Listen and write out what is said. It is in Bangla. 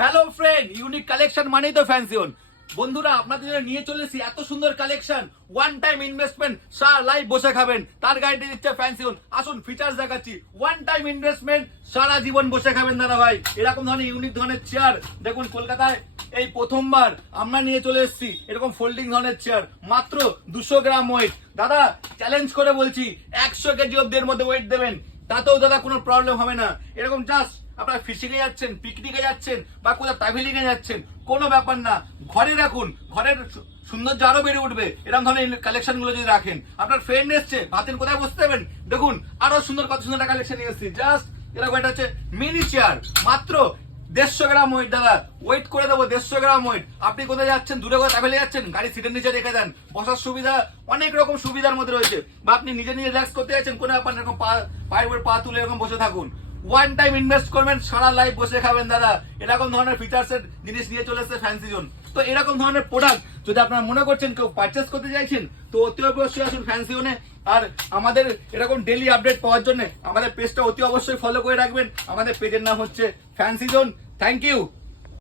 হ্যালো ফ্রেন্ড, ইউনিক কালেকশন মানেই তো ফ্যান্সি জোন। বন্ধুরা, আপনাদের জন্য নিয়ে চলেছি এত সুন্দর কালেকশন। ওয়ান টাইম ইনভেস্টমেন্ট, সারা লাইফ বসে খাবেন, তার গ্যারান্টি দিচ্ছে ফ্যান্সি জোন। আসুন ফিচার্স দেখাচ্ছি। ওয়ান টাইম ইনভেস্টমেন্ট, সারা জীবন বসে খাবেন দাদা ভাই। এরকম ধরনের ইউনিক ধরনের চেয়ার দেখুন, কলকাতায় এই প্রথমবার আমরা নিয়ে চলে এসেছি এরকম ফোল্ডিং ধরনের চেয়ার, মাত্র 200 গ্রাম ওয়েট। দাদা চ্যালেঞ্জ করে বলছি, 100 কেজি অব্দি এর মধ্যে ওয়েট দেবেন, তাতেও দাদা কোনো প্রবলেম হবে না। এরকম জাস্ট আপনারা ফিশিং এ যাচ্ছেন, পিকনিকে যাচ্ছেন বা কোথাও ট্রাভেলিং এ যাচ্ছেন, কোনো ব্যাপার না, ঘরে রাখুন, ঘরের সৌন্দর্য আরো বেড়ে উঠবে। এরকম ধরনের কালেকশন গুলো যদি রাখেন, আপনার ফ্রেন্ড এসছে, ভাতেন কোথায় বসতে দেবেন, দেখুন আরো সুন্দর, কত সুন্দর কালেকশন নিয়ে এসেছি। জাস্ট এরকম এটা হচ্ছে মিনি চেয়ার, মাত্র 150 গ্রাম ওয়েট। দাদা ওয়েট করে দেবো 150 গ্রাম ওয়েট। আপনি কোথায় যাচ্ছেন, দূরে কোথাও ট্রাভেলে যাচ্ছেন, গাড়ি সিটের নিচে রেখে দেন, বসার সুবিধা অনেক রকম সুবিধার মধ্যে রয়েছে। বা আপনি নিজে নিজে রিল্যাক্স করতে যাচ্ছেন, কোনো ব্যাপার না, এরকম পায়ের উপর পা তুলে এরকম বসে থাকুন। ওয়ান টাইম ইনভেস্ট করবেন, সারা লাইফ বসে খাবেন দাদা। এরকম ধরনের ফিচার্স এর জিনিস নিয়ে চলে এসেছে ফ্যান্সি জোন। তো এরকম ধরনের প্রোডাক্ট যদি আপনারা মনে করছেন কেউ পারচেস করতে চাইছেন, তো অতি অবশ্যই আসুন ফ্যান্সি জোনে। আর আমাদের এরকম ডেইলি আপডেট পাওয়ার জন্য আমাদের পেজটা অতি অবশ্যই ফলো করে রাখবেন। আমাদের পেজের নাম হচ্ছে ফ্যান্সি জোন। Thank you.